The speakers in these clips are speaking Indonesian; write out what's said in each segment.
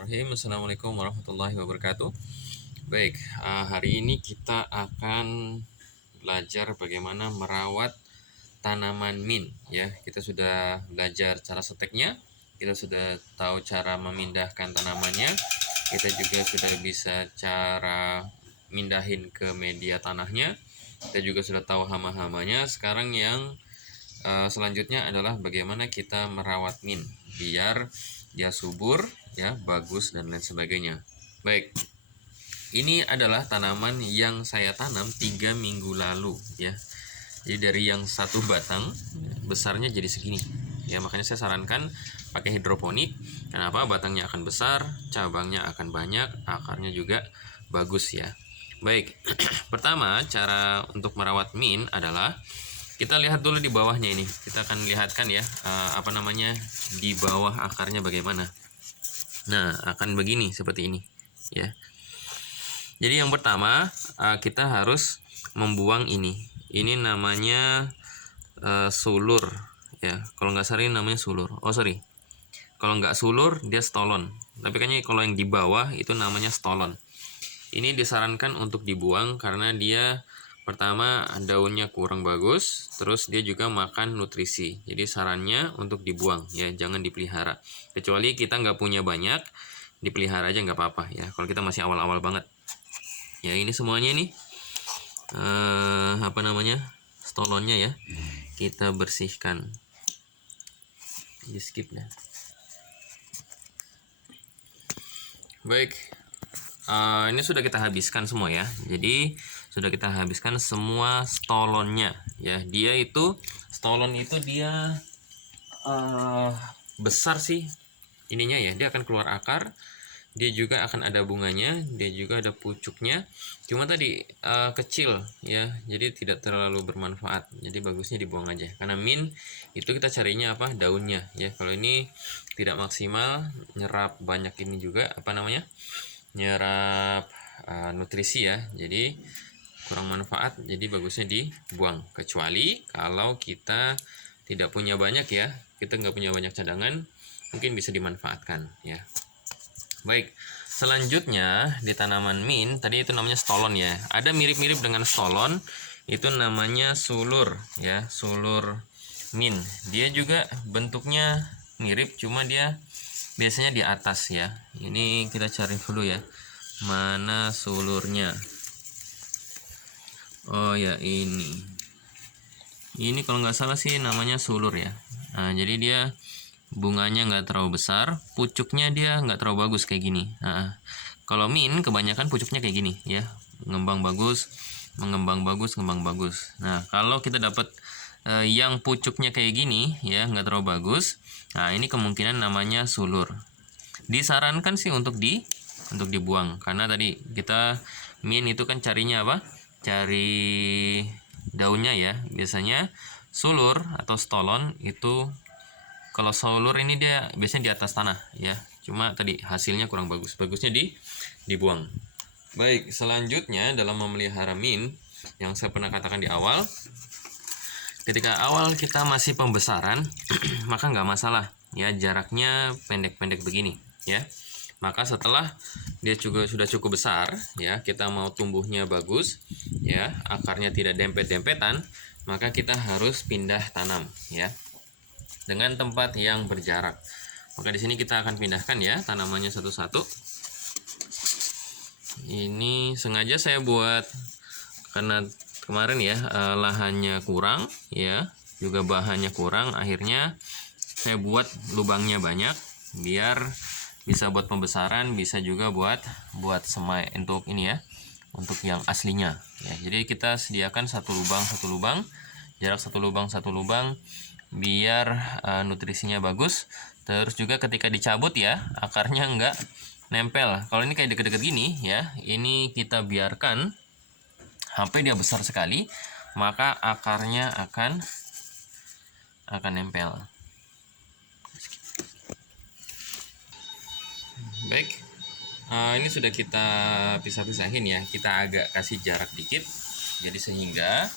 Bismillahirrahmanirrahim. Assalamualaikum warahmatullahi wabarakatuh. Baik, hari ini kita akan belajar bagaimana merawat tanaman mint ya. Kita sudah belajar cara seteknya, kita sudah tahu cara memindahkan tanamannya, kita juga sudah bisa cara mindahin ke media tanahnya, kita juga sudah tahu hama-hamanya. Sekarang yang selanjutnya adalah bagaimana kita merawat mint biar dia subur, ya, bagus dan lain sebagainya. Baik, ini adalah tanaman yang saya tanam 3 minggu lalu, ya. Jadi dari yang satu batang besarnya jadi segini, ya. Makanya saya sarankan pakai hidroponik. Kenapa? Batangnya akan besar, cabangnya akan banyak, akarnya juga bagus, ya. Baik, pertama cara untuk merawat mint adalah kita lihat dulu di bawahnya ini. Kita akan lihatkan ya, di bawah akarnya bagaimana. Nah, akan begini seperti ini, ya. Jadi yang pertama kita harus membuang ini. Ini namanya sulur, ya. Kalau nggak salah ini namanya sulur. Oh sorry, kalau nggak sulur dia stolon. Tapi kayaknya kalau yang di bawah itu namanya stolon. Ini disarankan untuk dibuang karena dia pertama daunnya kurang bagus, terus dia juga makan nutrisi. Jadi sarannya untuk dibuang, ya, jangan dipelihara. Kecuali kita nggak punya banyak, dipelihara aja nggak apa-apa, ya. Kalau kita masih awal-awal banget, ya. Ini semuanya nih stolonnya, ya, kita bersihkan. Di skip ya. Baik, ini sudah kita habiskan semua, ya. Jadi sudah kita habiskan semua stolonnya, ya. Dia itu stolon itu dia besar sih ininya, ya. Dia akan keluar akar, dia juga akan ada bunganya, dia juga ada pucuknya. Cuma tadi kecil, ya. Jadi tidak terlalu bermanfaat. Jadi bagusnya dibuang aja. Karena mint itu kita carinya apa? Daunnya, ya. Kalau ini tidak maksimal, nyerap banyak ini juga nyerap nutrisi, ya. Jadi kurang manfaat, jadi bagusnya dibuang. Kecuali kalau kita tidak punya banyak, ya, kita nggak punya banyak cadangan, mungkin bisa dimanfaatkan, ya. Baik, selanjutnya di tanaman mint tadi itu namanya stolon, ya. Ada mirip-mirip dengan stolon, itu namanya sulur, ya, sulur mint. Dia juga bentuknya mirip, cuma dia biasanya di atas, ya. Ini kita cari dulu, ya, mana sulurnya. Oh ya, ini kalau nggak salah sih namanya sulur, ya. Nah, jadi dia bunganya nggak terlalu besar, pucuknya dia nggak terlalu bagus kayak gini. Nah, kalau mint kebanyakan pucuknya kayak gini, ya, mengembang bagus. Nah, kalau kita dapat yang pucuknya kayak gini, ya, nggak terlalu bagus, nah ini kemungkinan namanya sulur. Disarankan sih untuk dibuang, karena tadi kita mint itu kan carinya apa? Cari daunnya, ya. Biasanya sulur atau stolon itu, kalau sulur ini dia biasanya di atas tanah, ya. Cuma tadi hasilnya kurang bagus. Bagusnya dibuang. Baik, selanjutnya dalam memelihara mint yang saya pernah katakan di awal, ketika awal kita masih pembesaran maka nggak masalah, ya, jaraknya pendek-pendek begini, ya. Maka setelah dia juga sudah cukup besar, ya, kita mau tumbuhnya bagus, ya, akarnya tidak dempet-dempetan, maka kita harus pindah tanam, ya, dengan tempat yang berjarak. Maka di sini kita akan pindahkan, ya, tanamannya satu-satu. Ini sengaja saya buat karena kemarin, ya, lahannya kurang, ya, juga bahannya kurang, akhirnya saya buat lubangnya banyak biar bisa buat pembesaran, bisa juga buat semai untuk ini, ya, untuk yang aslinya, ya. Jadi kita sediakan satu lubang, jarak satu lubang biar nutrisinya bagus. Terus juga ketika dicabut, ya, akarnya nggak nempel. Kalau ini kayak deket-deket gini, ya, ini kita biarkan sampai dia besar sekali, maka akarnya akan nempel. Baik, ini sudah kita pisah-pisahin, ya. Kita agak kasih jarak dikit, jadi sehingga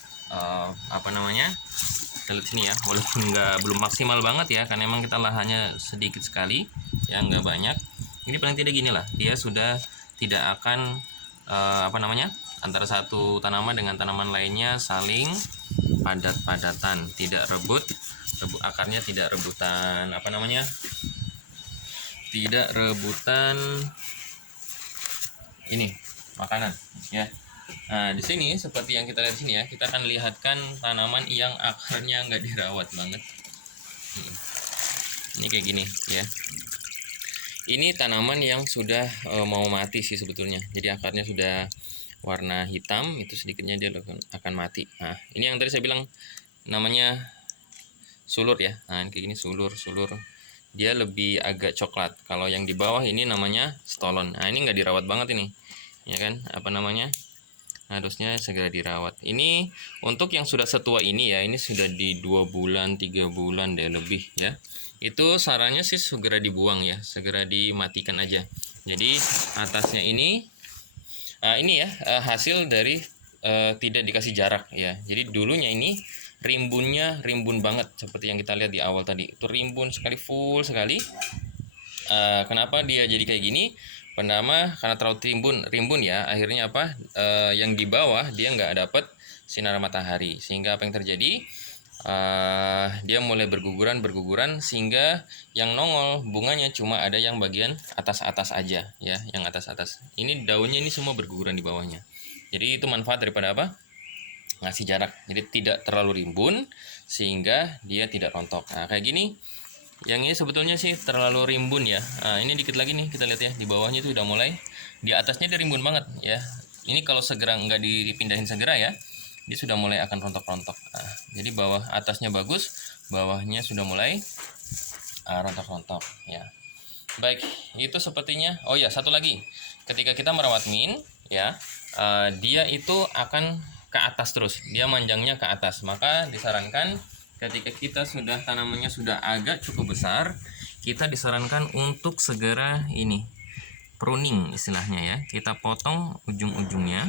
kita lihat sini, ya, walaupun belum maksimal banget, ya, karena memang kita lahannya sedikit sekali, ya, nggak banyak. Ini paling tidak gini lah, dia sudah tidak akan antara satu tanaman dengan tanaman lainnya saling padat-padatan, tidak akarnya tidak rebutan tidak rebutan ini makanan ya. Nah, di sini seperti yang kita lihat sini ya, kita akan lihatkan tanaman yang akarnya nggak dirawat banget. Ini kayak gini ya. Ini tanaman yang sudah mau mati sih sebetulnya. Jadi akarnya sudah warna hitam, itu sedikitnya dia akan mati. Nah, ini yang tadi saya bilang namanya sulur ya. Nah, kayak gini sulur. Dia lebih agak coklat. Kalau yang di bawah ini namanya stolon. Nah, ini nggak dirawat banget ini. Ya kan? Harusnya segera dirawat. Ini untuk yang sudah setua ini ya, ini sudah di 2 bulan, 3 bulan deh lebih ya. Itu sarannya sih segera dibuang ya, segera dimatikan aja. Jadi atasnya ini ya hasil dari tidak dikasih jarak ya. Jadi dulunya ini rimbun banget seperti yang kita lihat di awal tadi. Itu rimbun sekali, full sekali. Kenapa dia jadi kayak gini? Pertama karena terlalu rimbun ya, akhirnya yang di bawah dia nggak dapat sinar matahari, sehingga apa yang terjadi, dia mulai berguguran sehingga yang nongol bunganya cuma ada yang bagian atas aja ya, yang atas. Ini daunnya ini semua berguguran di bawahnya. Jadi itu manfaat daripada ngasih jarak, jadi tidak terlalu rimbun sehingga dia tidak rontok. Nah kayak gini. Yang ini sebetulnya sih terlalu rimbun ya. Nah, ini dikit lagi nih kita lihat ya, di bawahnya itu udah mulai, di atasnya dia rimbun banget ya. Ini kalau segera nggak dipindahin segera ya, dia sudah mulai akan rontok-rontok. Nah, jadi bawah atasnya bagus, bawahnya sudah mulai rontok-rontok ya. Baik, itu sepertinya. Oh ya, satu lagi, ketika kita merawat mint ya, dia itu akan ke atas terus, dia manjangnya ke atas. Maka disarankan ketika kita tanamannya sudah agak cukup besar, kita disarankan untuk segera ini pruning istilahnya ya. Kita potong ujung-ujungnya.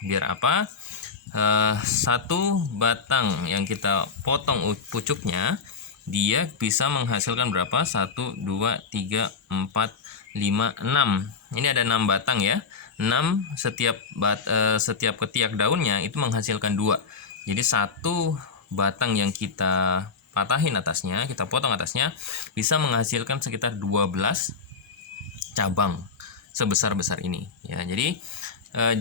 Biar apa? Satu batang yang kita potong pucuknya, dia bisa menghasilkan berapa? 1, 2, 3, 4, 5, 6. Ini ada 6 batang ya. 6 setiap ketiak daunnya itu menghasilkan 2. Jadi satu batang yang kita patahin atasnya, kita potong atasnya, bisa menghasilkan sekitar 12 cabang sebesar-besar ini ya. Jadi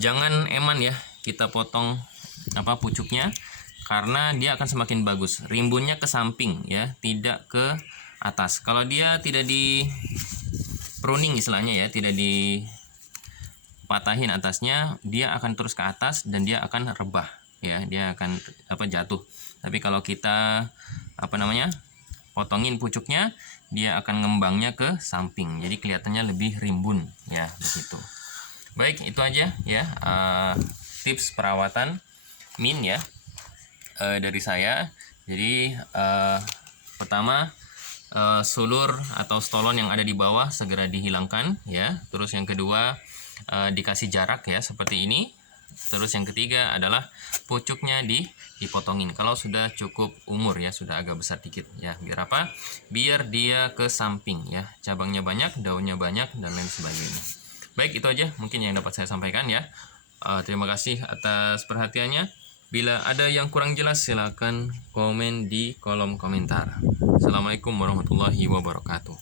jangan eman ya kita potong pucuknya, karena dia akan semakin bagus. Rimbunnya ke samping ya, tidak ke atas. Kalau dia tidak di pruning istilahnya ya, tidak dipatahin atasnya, dia akan terus ke atas dan dia akan rebah ya, dia akan jatuh. Tapi kalau kita potongin pucuknya, dia akan ngembangnya ke samping, jadi kelihatannya lebih rimbun ya, begitu. Baik, itu aja ya tips perawatan mint ya dari saya. Jadi pertama, sulur atau stolon yang ada di bawah segera dihilangkan ya. Terus yang kedua, dikasih jarak ya seperti ini. Terus yang ketiga adalah pucuknya dipotongin kalau sudah cukup umur ya, sudah agak besar dikit ya. Biar apa? Biar dia ke samping ya, cabangnya banyak, daunnya banyak, dan lain sebagainya. Baik, itu aja mungkin yang dapat saya sampaikan ya. Terima kasih atas perhatiannya. Bila ada yang kurang jelas, silakan komen di kolom komentar. Assalamualaikum warahmatullahi wabarakatuh.